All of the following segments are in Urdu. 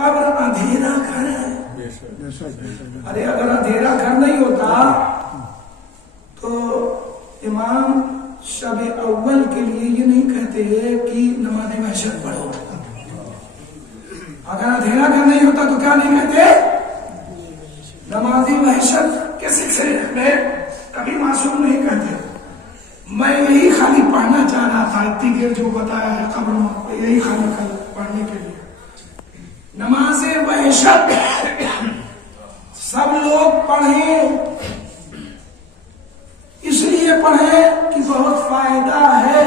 قبر اندھیرا گھر ہے. ارے اگر اندھیرا گھر نہیں ہوتا تو امام شب اول کے لیے یہ نہیں کہتے کہ نماز محشر پڑھو. اگر اندھیرا گھر نہیں ہوتا تو کیا نہیں کہتے؟ نمازی محشر کے سلسلے میں کبھی معصوم نہیں کہتے. میں یہی خالی پڑھنا چاہ رہا تھا اتنی جو بتایا ہے قبروں کو، یہی خالی پڑھنے کے لیے. نماز محشر سب لوگ پڑھیں، اس لیے پڑھیں کہ بہت فائدہ ہے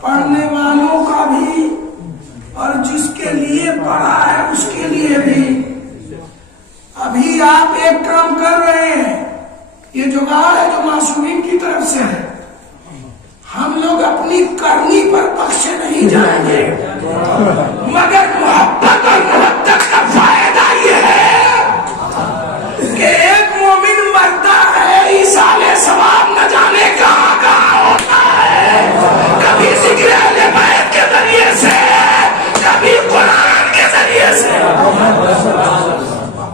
پڑھنے والوں کا بھی اور جس کے لیے پڑھا ہے اس کے لیے بھی. ابھی آپ ایک کام کر رہے ہیں، یہ جگاڑ ہے جو معصومین کی طرف سے ہے. ہم لوگ اپنی کرنی پر بخشے نہیں جائیں گے، مگر محبت اور محبت کا فائدہ یہ ہے کہ ایک مومن مرتا ہے ایصال ثواب نہ جانے کہاں کہاں ہوتا ہے. کبھی ذکر اہل بیت کے ذریعے سے، کبھی قرآن کے ذریعے سے.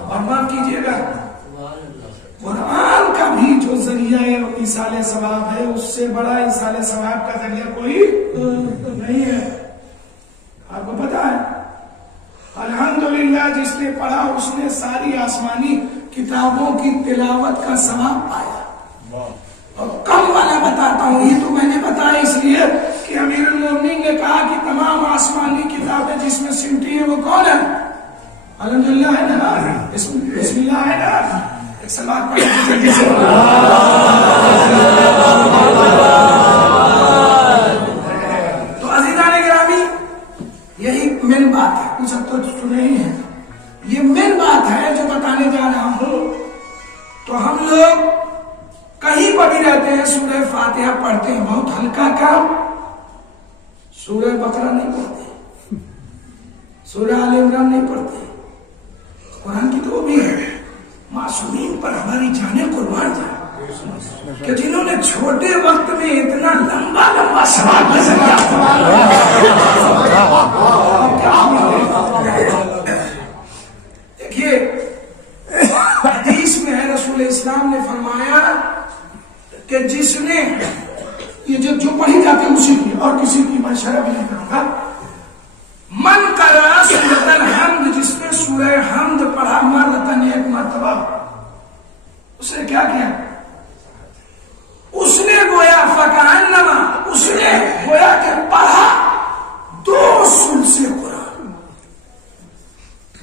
اور معاف کیجیے گا، قرآن کا بھی جو ذریعہ ایصال ثواب ہے اس سے بڑا ایصال ثواب کا ذریعہ کوئی نہیں ہے. آپ کو پتا ہے الحمدللہ جس نے پڑھا اس نے ساری آسمانی کتابوں کی تلاوت کا ثواب پایا. اور کم والا بتاتا ہوں، یہ تو میں نے بتایا اس لیے کہ امیر المومنین نے کہا کہ تمام آسمانی کتابیں جس میں سمٹی ہیں وہ کون ہے؟ الحمدللہ ہے نا، بسم اللہ ہے نا. ایک سلام پڑھیں جلدی سے. تو عزیزان گرامی، یہی مین بات ہے، کچھ اب تو سنے ہی ہیں. یہ مین بات ہے جو بتانے جا رہا ہوں. تو ہم لوگ کہیں پر بھی رہتے ہیں سورہ فاتحہ پڑھتے ہیں، بہت ہلکا کام. سورہ بقرہ نہیں پڑھتے، سورہ آل عمران نہیں پڑھتے. قرآن کی تو وہ بھی ہے. معصومین پر ہماری جانیں قربان جائیں کہ جنہوں نے چھوٹے وقت میں اتنا لمبا لمبا ثواب نظر کیا. دیکھیے حدیث میں ہے، رسول اسلام نے فرمایا کہ جس نے یہ جو پڑھی جاتی ہے اسی کی، اور کسی کی میں شرح بھی نہیں کروں گا. من قرأ سورۃ الحمد، جس نے سورہ حمد پڑھا مرتن ایک مرتبہ، اس نے کیا کیا؟ اس نے گویا فکأنما، اس نے گویا کہ پڑھا 2 ثلث قرآن،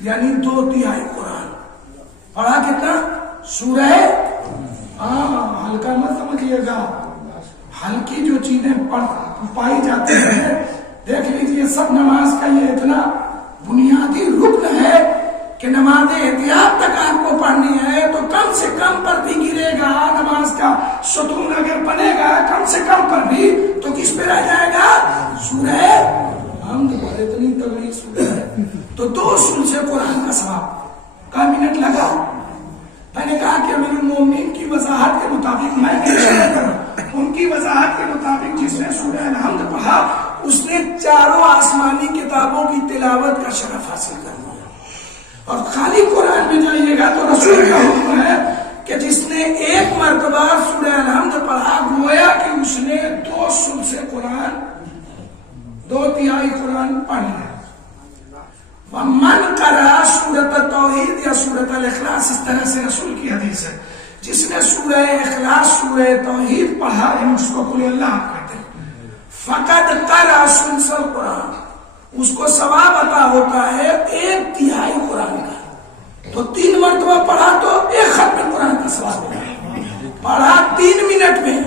یعنی 2/3 قرآن پڑھا. کتنا؟ سورہ ہلکا مت سمجھیے گا، ہلکی جو چیزیں پائی جاتی ہیں. دیکھ لیجیے سب نماز کا یہ اتنا بنیادی رکن ہے کہ نماز احتیاط تک آپ کو پڑھنی ہے تو کم سے کم پر بھی گرے گا. نماز کا ستون اگر بنے گا کم سے کم پر بھی تو کس پہ رہ جائے گا؟ سورہ حمد پر. اتنی تگڑی سورہ ہے. تو 2 ثلث قرآن کا ثواب. کا منٹ لگا. میں نے کہا کہ امیر المومنین کی وضاحت کے مطابق، میں ان کی وضاحت کے مطابق جس نے سورہ الحمد پڑھا اس نے 4 آسمانی کتابوں کی تلاوت کا شرف حاصل کر لیا. اور خالی قرآن میں جائیے گا تو رسول کا حکم ہے کہ جس نے ایک مرتبہ سورہ الحمد پڑھا گویا کہ اس نے 2 ثلث قرآن، 2/3 قرآن پڑھ لیا. ومن قرأ سورۃ التوحید یا سورۃ الاخلاص، اس طرح سے رسول کی حدیث ہے، جس نے سورہ اخلاص، سورہ توحید پڑھا ہے، اس کو قل اللہ کہتے ہیں، فقد قرأ ثلث القرآن، اس کو ثواب عطا ہوتا ہے 1/3 قرآن کا. تو 3 مرتبہ پڑھا تو 1 ختم قرآن کا ثواب ملا. پڑھا 3 منٹ میں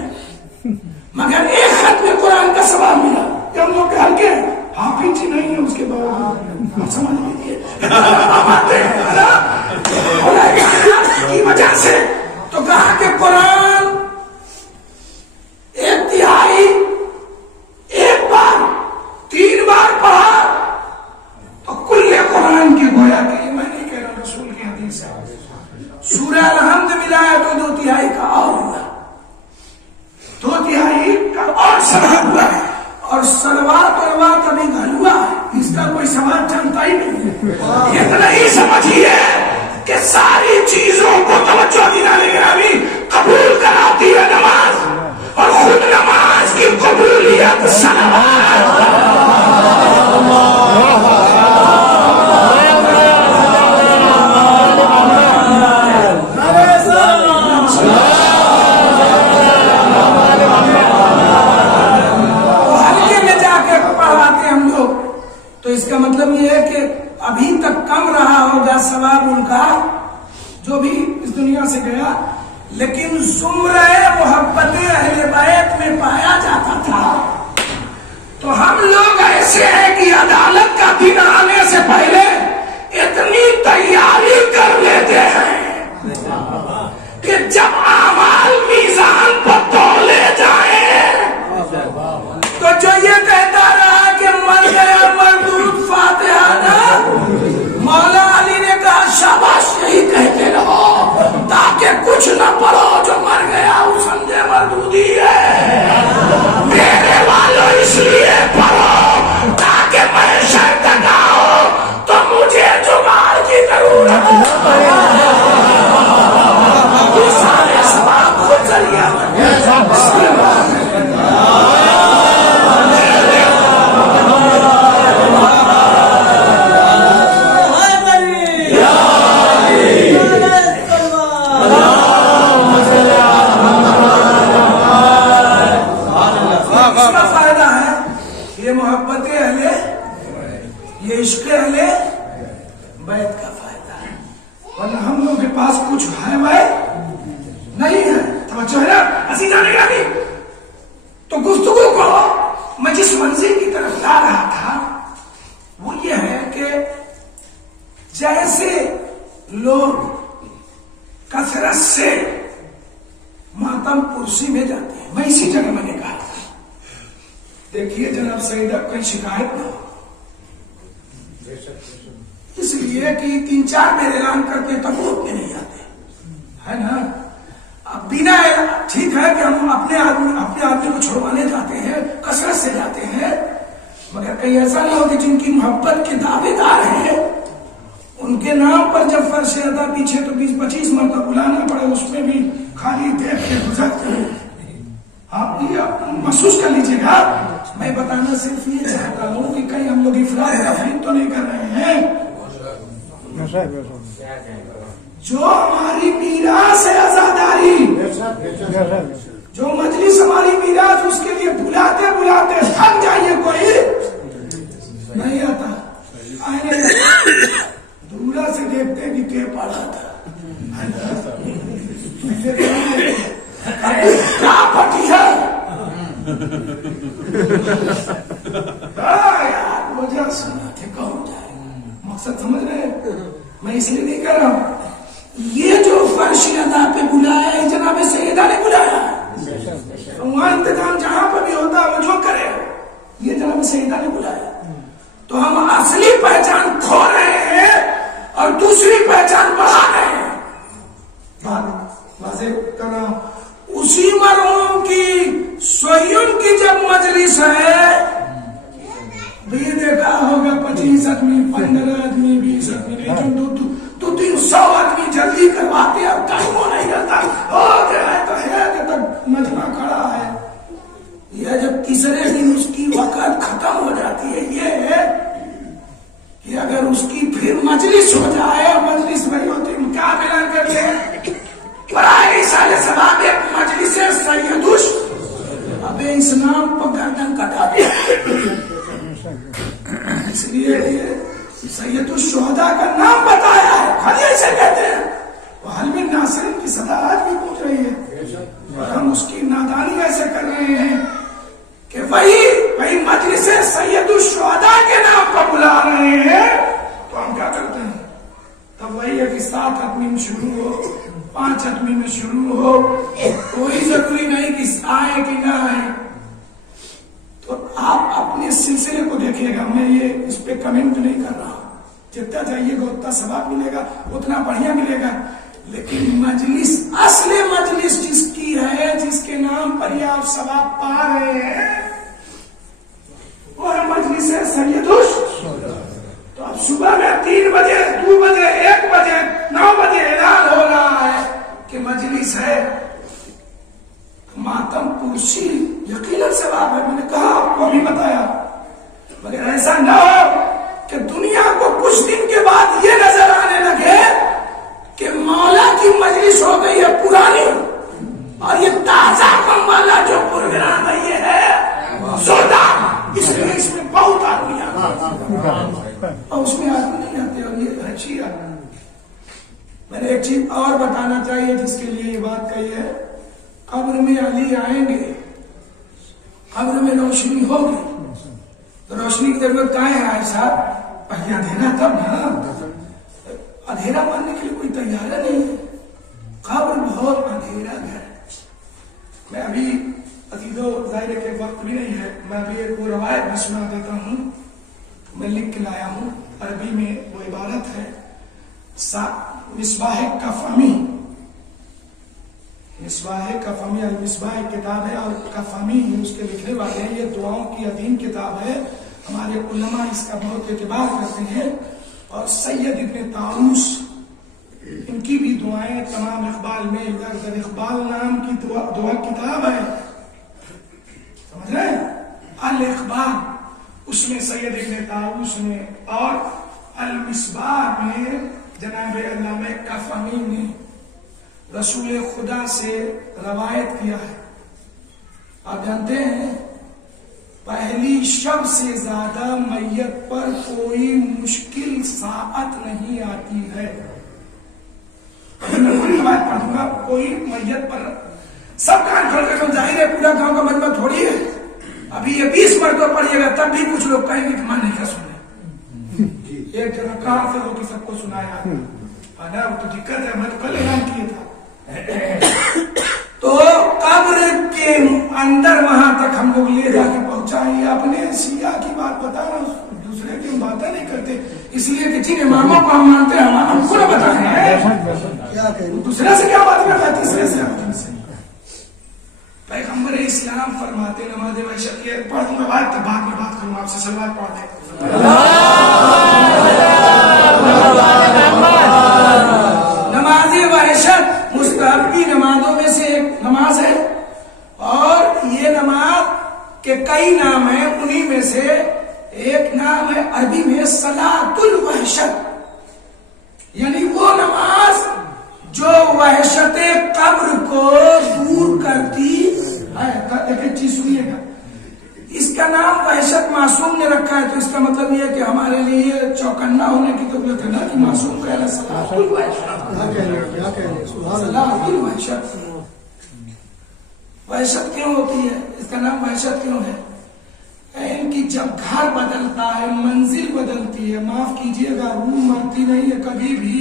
مگر 1 ختم قرآن کا ثواب ملا. کہ ہم لوگ ہلکے حافظ جی نہیں ہے اس کے بعد سمجھ لیجیے کی وجہ سے. تو کہا کہ قرآن 1/3 1 بار 3 بار پڑھا تو کل قرآن کی گویا کہ میں نہیں کہہ رہا، رسول کی حدیث ہے. سورہ الحمد ملا ہے تو 2/3 کا اور ہوا، 2/3 کا اور ثواب ہوا. اور سلوات اور وات ابھی گھر ہوا ہے، اس کا کوئی سوال جانتا ہی نہیں ہے. اتنا ہی سمجھیے کہ ساری چیزوں کو توجہ دلانے گرامی قبول کراتی ہے نماز، اور خود نماز کی قبولیت صلوات۔ تو اس کا مطلب یہ ہے کہ ابھی تک کم رہا ہوگا ثواب ان کا جو بھی اس دنیا سے گیا، لیکن زمرہ محبت اہل بیت میں پایا جاتا تھا۔ تو ہم لوگ ایسے ہیں کہ عدالت کا دن آنے سے پہلے اتنی تیاری کر لیتے ہیں کہ جب اعمال میزان پر تولے جائیں تو جو یہ کہتا رہا کہ مر گیا مردود فاتحہ نا، مولا علی نے کہا شاباش یہی کہتے رہو تاکہ کچھ نہ پڑھو، جو مر گیا وہ سمجھے مردودی ہے۔ میرے والوں اس لیے پڑھو تاکہ میں شر تک آؤ تو مجھے جمعہ کی ضرورت یہ سارے سباب خود ذریعہ محبت اہل، یہ عشق اہل بیت کا فائدہ ہے، ورنہ ہم لوگ کے پاس کچھ ہے نہیں ہے۔ توجہ ہے نا اسی جانے گا نہیں۔ تو گفتگو کو میں جس منزل کی طرف لا رہا تھا وہ یہ ہے کہ جیسے لوگ کثرت سے ماتم پرسی میں جاتے ہیں، میں اسی جگہ میں نے کہا تھا دیکھیے جناب سیدہ کوئی شکایت نہ ہو، اس لیے کہ 3-4 بار اعلان کرتے تب ووٹ میں نہیں آتے ہے نا۔ اب بنا ٹھیک ہے کہ ہم اپنے آدمی کو چھڑوانے جاتے ہیں، کثرت سے جاتے ہیں، مگر کہیں ایسا نہ ہو کہ جن کی محبت کے دعوے دار ہیں ان کے نام پر جب فرش ادا پیچھے تو 20-25 مرتبہ بلانا پڑے، اس میں بھی خالی دیکھ کے گزرتے ہیں۔ آپ یہ محسوس کر لیجیے گا، میں بتانا صرف یہ چاہتا ہوں کہ کہیں ہم لوگ افراد تفریح تو نہیں کر رہے ہیں۔ جو ہماری میراث ہے عزاداری، جو مجلس ہماری میراث، اس کے لیے بلاتے بلاتے تھک جائیے کوئی نہیں آتا، آئے دورا سے دیکھتے کہ کے پالا تھا کیا پھٹی ہے یار، وجہ سنا کہ کہوں جائے، مقصد سمجھ رہے میں اس لیے نہیں کہہ رہا ہوں۔ یہ جو فرش ادا پہ بلایا ہے جناب سیدہ نے بلایا ہے، وہاں انتظام جہاں پر بھی ہوتا ہے وہ جو کرے، یہ جناب سیدہ نے بلایا، تو ہم اصلی پہچان کھو رہے ہیں اور دوسری پہچان بڑھا رہے ہیں۔ بات واضح کر رہا ہوں، اسی مرحوم کی سوئیم کی جب مجلس ہے بھی دیکھا ہوگا 25 آدمی 15 آدمی 20 آدمی نہیں، جو 200-300 آدمی جلدی کرواتے اب ٹائم نہیں رہتا، ہو گیا تو ہے کہ تک مجمع کھڑا ہے۔ یہ جب تیسرے دن اس کی وقت ختم ہو جاتی ہے، یہ ہے کہ اگر اس کی پھر مجلس ہو جائے، مجلس نہیں ہوتی کیا اعلان کرتے ہیں برائے سال سباب مجلس سیدوش، اب اس نام پر گردن کٹا دیا، اس لیے سید الشہداء کا نام بتایا ہے، خالی ایسے کہتے ہیں۔ وہ حلم ناصرین کی صدا آج بھی پہنچ رہی ہے، اور ہم اس کی نادانی ایسے کر رہے ہیں کہ وہی مجلس سید الشہداء کے نام پر بلا رہے ہیں، تو ہم کیا کرتے ہیں؟ تب وہی ہے کہ 7 آدمی میں شروع ہو، 5 آدمی میں شروع ہو، کوئی ضروری نہیں کہ آئے کہ نہ آئے۔ تو آپ اپنے سلسلے کو دیکھیے گا، میں یہ اس پہ کمنٹ نہیں کر رہا، جتنا چاہیے گا اتنا ثواب ملے گا، اتنا بڑھیا ملے گا، لیکن مجلس اصل مجلس جس کی ہے، جس کے نام پر یہ آپ ثواب پا رہے ہیں، وہ ہے مجلس سید الشہداء۔ تو اب صبح میں 3 بجے 2 بجے 1 بجے 9 بجے اعلان ہو رہا ہے کہ مجلس ہے. ماتم پرسی یقیناً ثواب ہے، میں نے کہا آپ کو ابھی بتایا، مگر ایسا نہ ہو کہ دنیا کو کچھ دن کے بعد یہ نظر آنے لگے کہ مولا کی مجلس ہو گئی ہے پرانی، اور یہ تازہ کم والا جو پروگرام ہے یہ ہے سودا، اس لیے اس میں بہت آدمی آتے اور اس میں آدمی نہیں آتے، اور یہ اچھی آدمی. میں نے ایک چیز اور بتانا چاہیے جس کے لیے یہ بات کہی ہے. قبر میں علی آئیں گے، قبر میں روشنی ہوگی، تو روشنی کی ضرورت کہاں ہے آئے صاحب؟ پہلے اندھیرا تب نا، اندھیرا ماننے کے لیے کوئی تیار نہیں ہے. قبر بہت اندھیرا ہے. میں ابھی عزیزو ظاہر کے وقت بھی نہیں ہے، میں ابھی ایک وہ روایت بھی سنا دیتا ہوں، میں لکھ کے لایا ہوں. عربی میں وہ عبارت ہے مصباح کفامی. مصباح کفامی المصباح کتاب ہے، اور کفامی اس کے لکھنے والے ہیں. یہ دعاؤں کی عظیم کتاب ہے، ہمارے علماء اس کا بہت اعتبار کرتے ہیں. اور سید ابن طاووس ان کی بھی دعائیں تمام اقبال میں، در اقبال نام کی دعا کتاب ہے، سمجھ رہے ہیں؟ الاقبال اس میں سید ابن طاووس نے، اور المصباح میں جناب علامہ کفامی نے رسول خدا سے روایت کیا ہے. آپ جانتے ہیں پہلی شب سے زیادہ میت پر کوئی مشکل ساعت نہیں آتی ہے. میں پوری روایت پڑھ دوں گا، کوئی میت پر سب کان کھول کر ظاہر ہے پورا گاؤں کا مطلب تھوڑی ہے. ابھی یہ 20 مرتبہ پڑھیے گا تب بھی کچھ لوگ کہیں گے کہ ماں نہیں کیا سنے. ایک جگہ کہاں سے ہو کہ سب کو سنایا تو دقت ہے. میں تو کل اعلان کیا تھا. تو قبر کے اندر وہاں تک ہم لوگ لے جا کے پہنچائیں. اپنے سیاہ کی بات بتا رہا ہوں، دوسرے کی باتیں نہیں کرتے، اس لیے کہ جن اماموں کو ہم مانتے ہیں ہم کو نہ بتائیں دوسرے سے کیا بات کرتا ہے، تیسرے سے. پیغمبر اسلام فرماتے نماز وحشت یہ پڑھ دوں گا، بعد میں بات کروں آپ سے. سلوات پڑھ دیں. نماز وحشت مستحب کی نمازوں میں سے ایک نماز ہے، اور یہ نماز کے کئی نام ہیں. انہی میں سے ایک نام ہے عربی میں صلاۃ الوحشت، یعنی وہ نماز جو وحشت قبر کو دور کرتی ہے. ایک چیز سنیے گا، اس کا نام وحشت معصوم نے رکھا ہے، تو اس کا مطلب یہ ہے کہ ہمارے لیے چوکنا ہونے کی ضرورت ہے نا کہ معصوم کہہ رہا ہے صلاۃ الوحشت. وحشت کیوں ہوتی ہے، اس کا نام وحشت کیوں ہے؟ ان کی جب گھر بدلتا ہے، منزل بدلتی ہے، معاف کیجئے گا روح مرتی نہیں ہے کبھی بھی،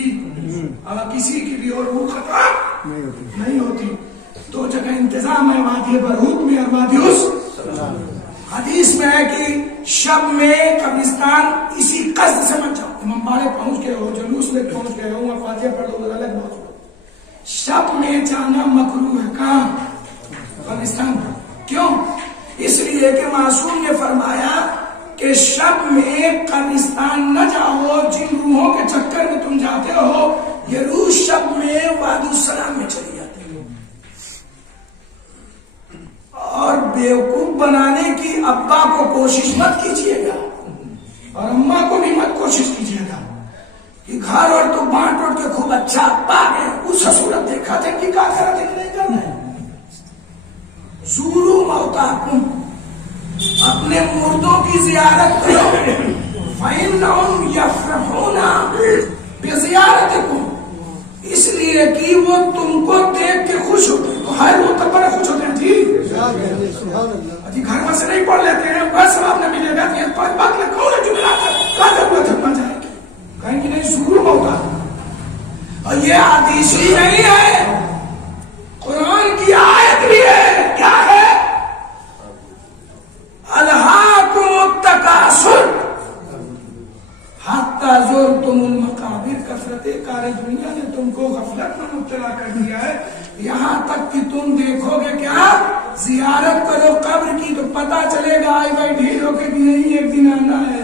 اور کسی کی بھی اور روح ختم نہیں ہوتی. 2 جگہ انتظام ہے، وادی برہوت میں اور وادی اس. حدیث میں ہے کہ شب میں قبرستان اسی قصد سے مت جاؤ. امام باڑے پہنچ گئے ہو، جلوس میں پہنچ گئے ہو، فاتحہ پڑھ دو، الگ بات ہو. شب میں جانا مکروہ ہے. کہاں؟ قبرستان. کیوں؟ اس لیے کہ معصوم نے فرمایا کہ شب میں قبرستان نہ جاؤ. جن روحوں کے چکر میں تم جاتے ہو یہ روح شب میں وادی السلام میں چلی جاتی ہے. اور بیوقوف بنانے کی ابا کو کوشش مت کیجیے گا، اور اماں کو بھی مت کوشش کیجیے گا کہ گھر اور تو بانٹ اور کے خوب اچھا ابا ہے اس صورت دیکھا تھا کہ کیا کرا تھا کہ نہیں کرنا ہے. زورو موتاکم، اپنے مردوں کی زیارت کرو. فإنهم يفرحون بزیارتکم، اس لیے کہ وہ تم کو دیکھ کے خوش ہوتے ہیں. تو ہر وہ تب بڑے خوش ہوتے ہیں. جی گھر میں سے نہیں پڑھ لیتے ہیں، بس اب آپ نے ملے گا یہ پانچ بات لے کون ہے جمعرات ہے کیا ضرورت ہے پڑھ جائے گی، کہیں کہ نہیں ضرور ہوگا. اور یہ حدیث ہی نہیں ہے، قرآن کی آیت بھی ہے. کیا ہے؟ الہاکم التکاثر حتی زرتم المقابر. کثرت کار دنیا نے تم کو غفلت میں مبتلا کر دیا ہے، یہاں تک کہ تم دیکھو گے کیا زیارت کرو قبر کی تو پتا چلے گا آئی بھائی ڈھیر ہو کے بھی نہیں ایک دن آنا ہے.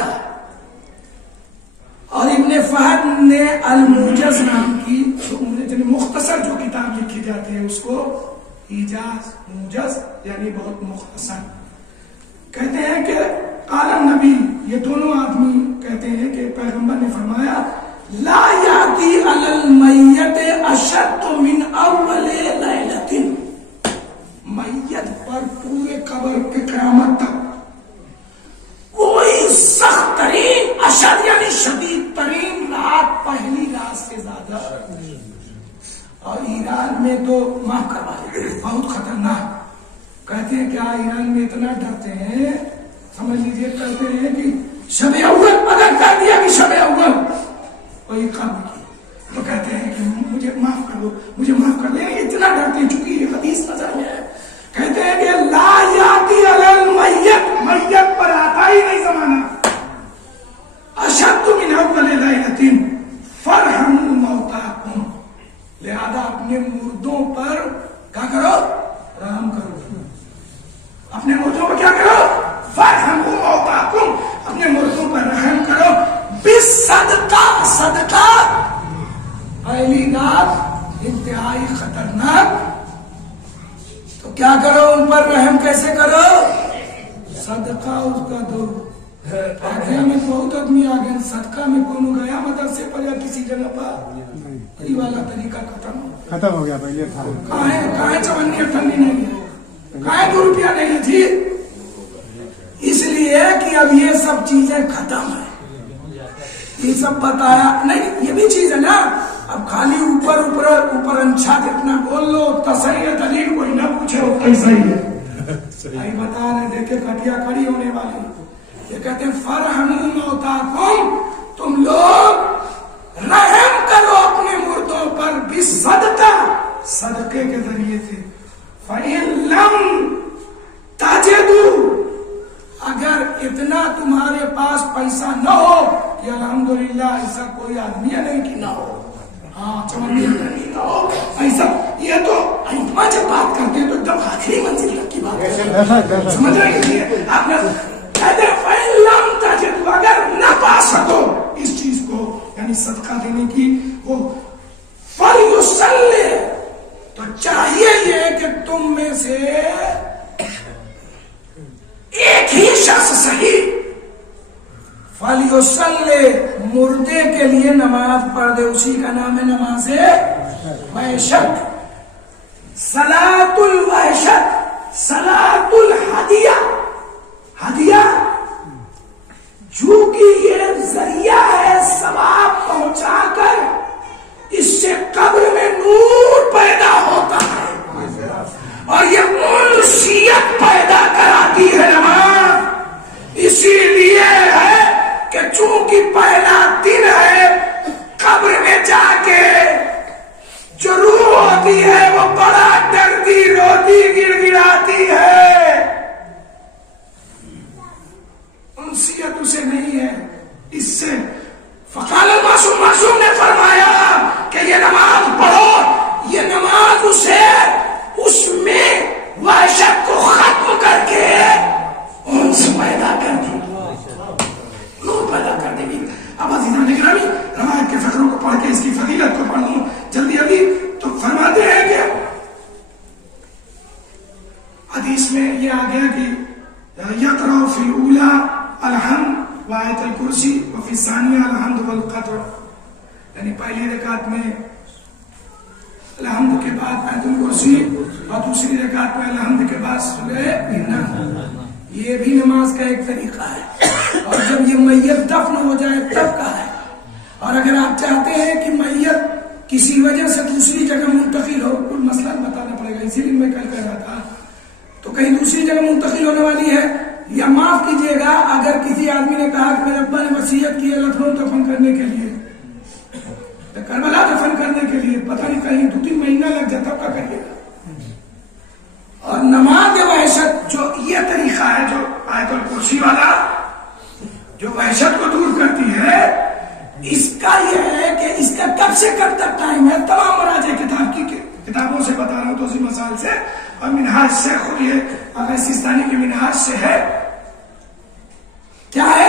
مسئلہ ہے. اور ابن فہد نے الموجز نام کی مختصر جو کتاب لکھی جاتی ہے اس کو ایجاز موجز یعنی بہت مختصر کہتے ہیں کہ قال النبی، یہ دونوں آدمی کہتے ہیں کہ پیغمبر نے فرمایا لا یاتی علی المیت اشد من اول لیلۃ، میت پر پورے قبر کے قیامت تک کوئی سخت ترین اشد یعنی شدید ترین رات پہلی رات سے زیادہ. اور ایران میں تو معاف کروا بہت خطرناک کہتے ہیں کیا ایران میں اتنا ڈرتے ہیں سمجھ لیجیے کہتے ہیں کہ شب اول اگر کر دیا کہ شب اول کوئی قبر کی تو کہتے ہیں کہ مجھے معاف کر دو مجھے معاف کر دیں. اتنا ڈرتے ہیں چونکہ یہ حدیث نظر میں ہے. کہتے ہیں کہ لا یاتی علی المیت، میت پر آتا ہی نہیں زمانہ اشد من اول لیلۃ فرحموا موتاکم، لہذا اپنے مردوں پر کیا کرو رحم کرو. اپنے مردوں پر کیا کرو فرحموا موتاکم، اپنے مردوں پر رحم کرو. بالصدقہ، صدقہ پہلی رات انتہائی خطرناک، تو کیا کرو ان پر رحم کیسے کرو صدقہ اس کا دو. آگیا میں بہت آدمی آ گئے صدقہ میں کون گیا مدرسے پر یا کسی جگہ پر یہ والا طریقہ ختم ہو گیا. پہلے تھا کہاں چونی ٹھنڈی نہیں ہے کہاں 2 روپیہ نہیں تھی، اس لیے کہ اب یہ سب چیزیں ختم ہیں. یہ سب بتایا نہیں، یہ بھی چیز ہے نا. اب خالی اوپر انچھا جتنا بول لو تصحیح دلیل کوئی نہ پوچھے ہو کیسا ہی ہے صحیح بتا رہے دیکھے کٹیا کھڑی ہونے والی. یہ کہتے ہیں فرحموا موتاکم، تم لوگ رحم کرو اپنے مردوں پر بالصدقہ، صدقے کے ذریعے سے. فإن لم تجدوا، اگر اتنا تمہارے پاس پیسہ نہ ہو کہ الحمدللہ ایسا کوئی آدمی نہیں کہ نہ ہو، ہاں چمنی نہ ہو ایسا. یہ تو جب بات کرتے ہیں تو ایک دم آخری منزل تک کی بات کرتے ہیں سمجھ رہے ہیں آپ نے. کہتے ہیں فإن لم تجدوا، اگر نہ پا سکو اس چیز کو یعنی صدقہ دینے کی وہ فلیصلی، تو چاہیے یہ کہ تم میں سے ایک ہی شخص صحیح فلیصلی مردے کے لیے نماز پڑھ دے، اسی کا نام ہے نماز وحشت. صلاۃ الوحشت، صلاۃ الہدیہ، ہدیہ چونکہ یہ ذریعہ ہے ثواب پہنچا کر اس سے قبر میں نور پیدا ہوتا ہے اور یہ انسیت پیدا کراتی ہے نماز. اسی لیے ہے کہ چونکہ پہلا دن ہے قبر میں جا کے جو روح ہوتی ہے وہ بڑا ڈرتی روتی گڑ گڑاتی ہے، انسیت اسے نہیں ہے. اس سے فقال المعصوم، معصوم نے فرمایا کہ یہ نماز پڑھو، یہ نماز اسے اس میں وحشت کو ختم کر کے انس پیدا کر دے گی، نور پیدا کر دے گی. اب عزیزان گرامی روایت کے فقروں کو پڑھ کے اس کی فضیلت کو پڑھ لوں جلدی جلدی. تو فرماتے ہیں کہ حدیث میں یہ آ گیا کہ یقرأ فی الاولی الحمد وآیت الکرسی وفی الثانیہ الحمد والقدر، یعنی پہلی رکعت میں الحمد کے بعد آیت الکرسی اور دوسری رکعت میں الحمد کے بعد سورہ النحل. یہ بھی نماز کا ایک طریقہ ہے. اور جب یہ میت دفن ہو جائے تب کا ہے. اور اگر آپ چاہتے ہیں کہ میت کسی وجہ سے دوسری جگہ منتقل ہو، کوئی مسئلہ بتانا پڑے گا، اسی لیے میں کل کہہ رہا تھا تو کہیں دوسری جگہ منتقل ہونے والی ہے، یا معاف کیجیے گا اگر کسی آدمی نے کہا کہ میرے ابا نے وصیت کی ہے لکھنؤ دفن کرنے کے لیے، کربلا دفن کرنے کے لیے، پتہ نہیں کہیں 2-3 مہینہ لگ جائے تب کا کریے گا. اور نماز وحشت جو یہ طریقہ ہے جو آیت الکرسی والا جو وحشت کو دور کرتی ہے، اس کا یہ ہے کہ اس کا کب سے کب تک ٹائم ہے. تمام مراجع کتاب کی کتابوں سے بتا رہا ہوں توضیح مسائل سے اور منہاج سے، خود یہ سیستانی کے منہاج سے ہے. کیا ہے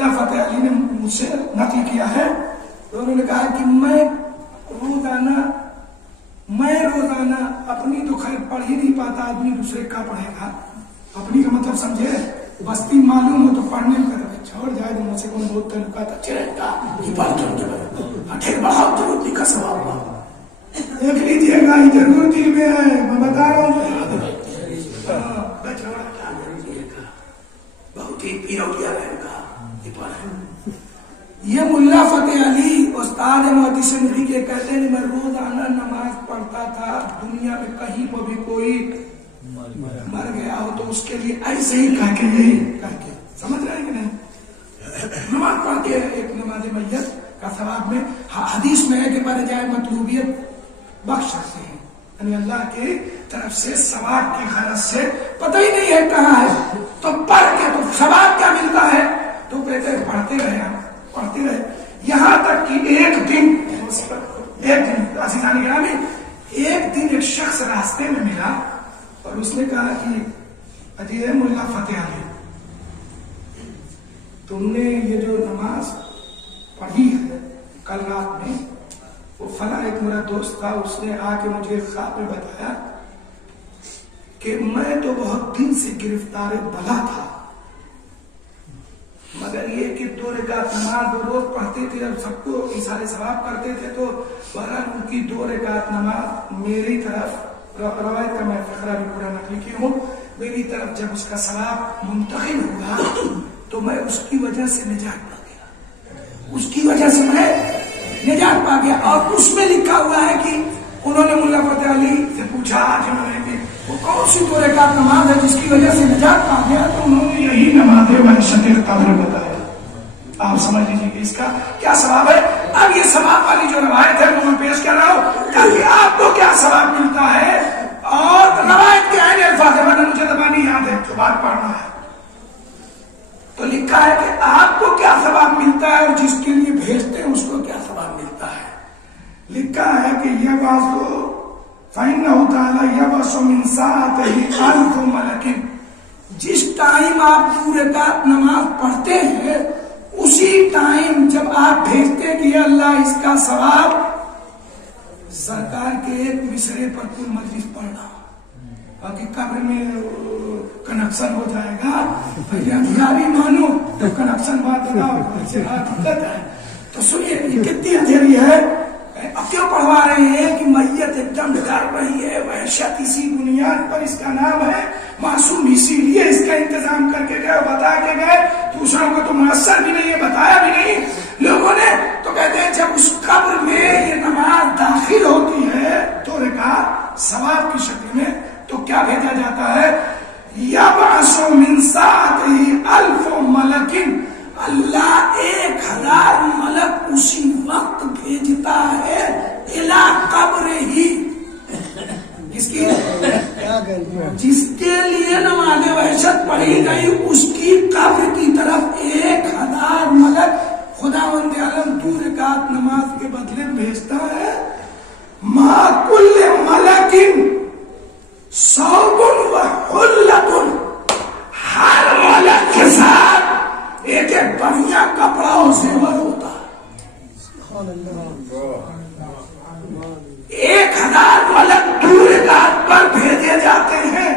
ملا فتح علی نے مجھ سے نقل کیا ہے، تو انہوں نے کہا کہ میں روزانہ اپنی تو خیر پڑھ ہی نہیں پاتا آدمی، دوسرے کا پڑھے گا؟ اپنی کا مطلب سمجھے، بستی معلوم ہو تو پڑھنے میں چھوڑ جائے تو مجھ سے کون بہت تعلقات اچھے رہے گا، یہ بات بڑھاؤ درودی کا ثواب ہوا دیکھ لیجیے گا، یہ ضرور دل میں ہے، میں بتا رہا ہوں بہت ہی پیرو کیا رہے گا۔ یہ ملا فتح علی استاد محدث نبی کے کہتے ہیں میں روزانہ نماز پڑھتا تھا، دنیا میں کہیں پر بھی کوئی مر گیا ہو تو اس کے لیے ایسے ہی کہہ کے یہی کہہ کے، سمجھ رہے ہیں کہ نہیں؟ نماز پڑھ کے ایک نماز میت کا ثواب میں حدیث میں ہے کہ پر جائے مطلوبیت بخش سکتے ہیں، یعنی اللہ کی طرف سے ثواب کی غرض سے، پتہ ہی نہیں ہے کہاں ہے تو پڑھ کے تو ثواب کیا ملتا ہے، تو کہتے ہیں پڑھتے رہے یہاں تک کہ ایک دن عزیزان گرامی، ایک دن ایک شخص راستے میں ملا اور اس نے کہا کہ اجی ملا فتح علی، تم نے یہ جو نماز پڑھی ہے کل رات میں، وہ فلاں ایک میرا دوست تھا، اس نے آ کے مجھے خواب میں بتایا کہ میں تو بہت دن سے گرفتار بلا تھا، مگر یہ کہ 2 رکعت نماز روز پڑھتے تھے اور سب کو اشارے ثواب کرتے تھے، تو بہرحال ان کی 2 رکعت نماز میری طرف، روایت کا میں فقرہ بھی پورا نقل کی ہوں، میری طرف جب اس کا ثواب منتقل ہوا تو میں اس کی وجہ سے نجات پا گیا، اس کی وجہ سے میں نجات پا گیا۔ اور اس میں لکھا ہوا ہے کہ انہوں نے ملا فتح علی سے پوچھا جنہوں نے کہ وہ کون سی 2 رکعت نماز ہے جس کی وجہ سے نجات پا گیا، تو انہوں نے یہی نماز وحشت قبر بتایا۔ آپ سمجھ لیجیے کہ اس کا کیا ثواب ہے۔ اب یہ ثواب والی جو روایت ہے وہ میں پیش کر رہا ہوں تاکہ آپ کو کیا ثواب ملتا ہے، اور روایت کے آئے الفاظ ہے، ورنہ مجھے زبانی یاد ہے جو بات پڑھنا ہے، تو لکھا ہے کہ آپ کو کیا ثواب ملتا ہے اور جس کے لیے بھیجتے ہیں اس کو کیا ثواب ملتا ہے۔ لکھا ہے کہ یہ بات کو فَإِنَّهُ تَعَالَى يَبْعَثُ مِنْ سَاعَتِهِ أَلْفُ مَلَكٍ، جس ٹائم آپ 2 رکعت نماز پڑھتے ہیں اسی ٹائم جب آپ بھیجتے ہیں کہ اللہ اس کا ثواب سرکار کے ایک مصرے پر کوئی مجلس پڑھنا، باقی قبر میں کنیکشن ہو جائے گا، بھی مانو تو کنیکشن بات ہے۔ تو سنیے یہ کتنی اندھیری ہے، اب کیوں پڑھوا رہے ہیں کہ میت ایک دم ڈر رہی ہے، وحشت اسی بنیاد پر اس کا نام ہے معصوم، اسی لیے اس کا انتظام کر کے گئے، بتا کے گئے، دوسروں کو تو میسر بھی نہیں ہے، بتایا بھی نہیں لوگوں نے، تو کہتے ہیں جب اس قبر میں یہ نماز داخل ہوتی ہے 2 رکعت ثواب کی شکل میں، تو کیا بھیجا جاتا ہے، یبعث من ساعتہ 1000 ملک، اللہ 1000 ملک اسی وقت بھیجتا ہے الی قبر ہی، جس کے لیے نماز وحشت پڑھی گئی اس کی قبر کی طرف 1000 ملک خداوند عالم 2 رکعت نماز کے بدلے بھیجتا ہے۔ ما کل ملک ثوب و حلۃ، ہر ملک کے ساتھ ایک بڑھیا کپڑا اور زیور ہوتا ہے۔ 1000 ملک 2 رکعت پر بھیجے جاتے ہیں،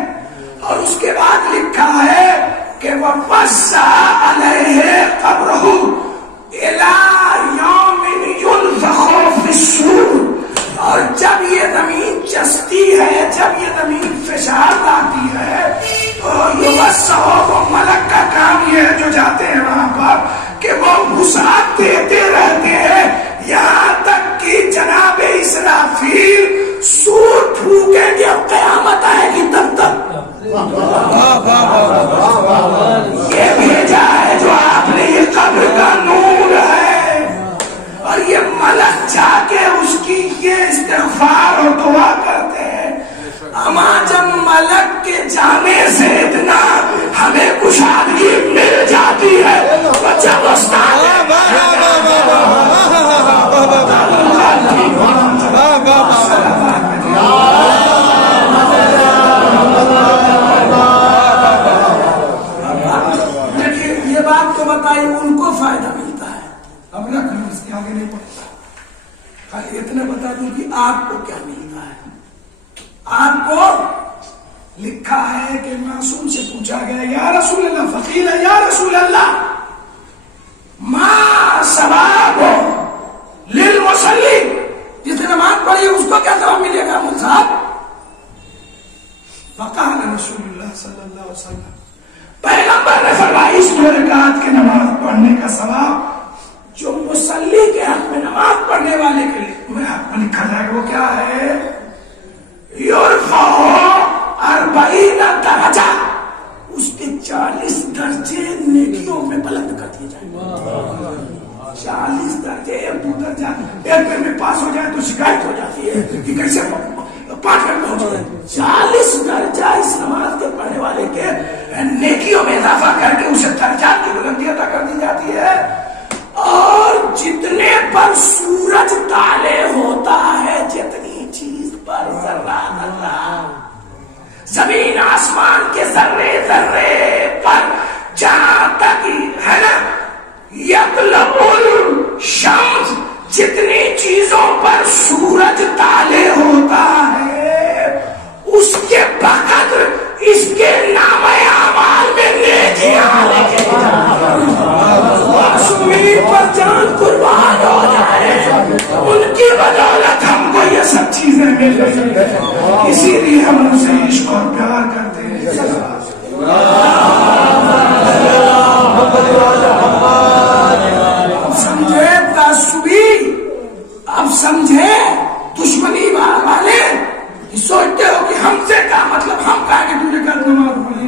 اور اس کے بعد لکھا ہے کہ وَوَسَّعَ عَلَيْهِ قَبْرُهُ إِلَى يَوْمٍ يُنفَخُ فِي الصُّورِ، اور جب یہ زمین چستی ہے، جب یہ زمین فشار لاتی ہے، تو وہ ملک کا کام یہ ہے جو جاتے ہیں وہاں پر کہ وہ وسعت دیتے رہتے ہیں یہاں تک کہ جناب اسرافیل سور پھونکیں گے اور قیامت آئے گی تب تک۔ یہ بھیجا ہے جو آپ نے ان کو فائدہ ملتا ہے. اب رکھ لو، اس کے آگے نہیں پڑھتا. خالی اتنا بتا دوں کہ آپ کو کیا ملتا ہے. آپ کو لکھا ہے کہ معصوم سے پوچھا گیا یا رسول اللہ، فقیل یا رسول اللہ ما ثواب للمصلی، جس نے نماز پڑھی اس کو کیا ثواب ملے گا مول صاحب؟ فقال رسول اللہ صلی اللہ علیہ وسلم، پیغمبر نے فرمایا اس 2 رکعت کے نماز پڑھنے کا ثواب جو مصلی کے حق میں نماز پڑھنے والے کے لیے میں حق میں لکھا جائے گا، وہ کیا ہے؟ یرفع 40 درجہ، اس کے 40 درجے نیکیوں میں بلند کر دیے جائیں گے. 40 درجے، 1 2 درجہ ایک دن میں پاس ہو جائے تو شکایت ہو جاتی ہے کہ کیسے 5 میں پہنچ گئے. 40 درجہ اس نماز کے پڑھنے والے کے نیکیوں میں اضافہ کر کے اسے درجات کی بلندی عطا کر دی جاتی ہے. اور جتنے پر سورج طالع ہوتا ہے، جتنی چیز پر ذرہ ذرہ، زمین آسمان کے ذرے ذرے پر جہاں تک ہے نا یطلع الشمس، جتنی چیزوں پر سورج طالع ہوتا ہے اس کے بقدر اس کے نام اعمال میں نیکیاں لکھی معصومین پر جان قربان ہو جائے، ان کی بدولت ہم کو یہ سب چیزیں مل رہی ہیں. اسی لیے ہم ان سے عشق اور پیار کرتے ہیں. اب سمجھے تعصبی، اب سمجھے دشمنی والے سوچتے ہو کہ ہم سے کیا مطلب، ہم کہا کہ تجھے کیا نماز پڑھی.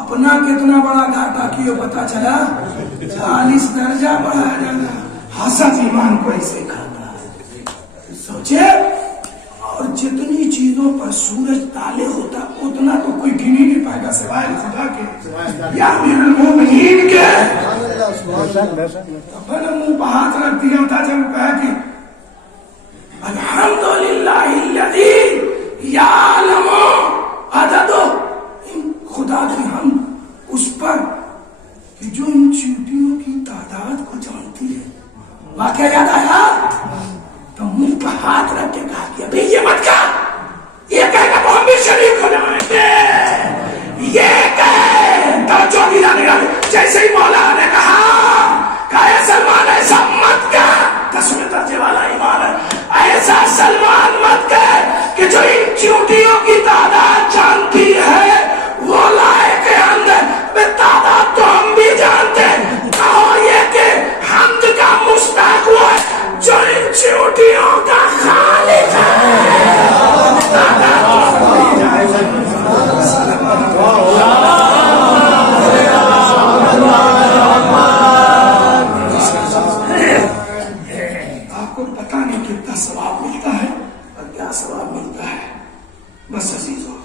اپنا کتنا بڑا گھاٹا کیوں پتا چلا؟ 40 درجہ بڑھایا جانا. حسد ایمان کو ایسے کھاتا ہے. سوچے، اور جتنی چیزوں پر سورج طالع ہوتا اتنا تو کوئی گن ہی نہیں پائے گا سوائے خدا کے یا امیر المومنین کے. میں نے منہ پہ ہاتھ رکھ دیا تھا جب کہا کہ الحمدللہ الذی یعلم عدد، خدا کی ہم اس پر کہ جو ان چیونٹیوں کی تعداد کو جانتی ہے. واقعہ یاد آیا تو منہ پہ ہاتھ رکھ کے کہا کہ ابھی یہ مت کہا، یہ کہنا محمد شریف کو جانیں گے، یہ کہے توجہ نہیں، جیسے ہی مولا نے کہا کہ سلمان ایسا مت کہا، 10ویں درجے والا ایمان ہے، ایسا سلمان مت کہے کہ جو ان چیونٹیوں کی تعداد جانتی ہے وہ لائق اندر میں تعداد تو ہم بھی جانتے ہیں، کہو یہ کہ حمد کا مستحق وہ ہے جو ان چیونٹیوں کا خالق ہے. تعداد تو ہم بھی جانتے ہیں. آپ کو پتا نہیں کتنا ثواب ملتا ہے اور کیا ثواب ملتا ہے. بس عزیزو،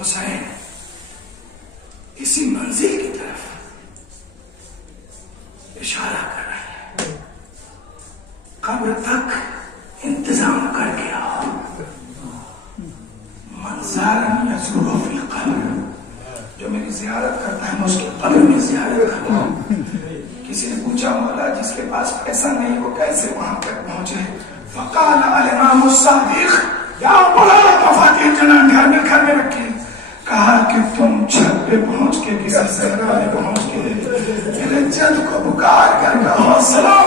حسین اسی منزل کی طرف اشارہ کر رہے ہیں. قبر تک انتظام کر کے آؤ. منظر یزور فی القبر، جو میری زیارت کرتا ہے میں اس کے قبر میں زیارت کرتا ہوں. کسی نے پوچھا مولا جس کے پاس پیسہ نہیں وہ کیسے وہاں تک پہنچے؟ فقال الامام الصادق، یا بولا مفاتیح جنان گھر میں رکھے. کہا کہ تم چھت پہ پہنچ کے کسی صحرا میں پہنچ کے میرے جد کو پکار کر کہو السلام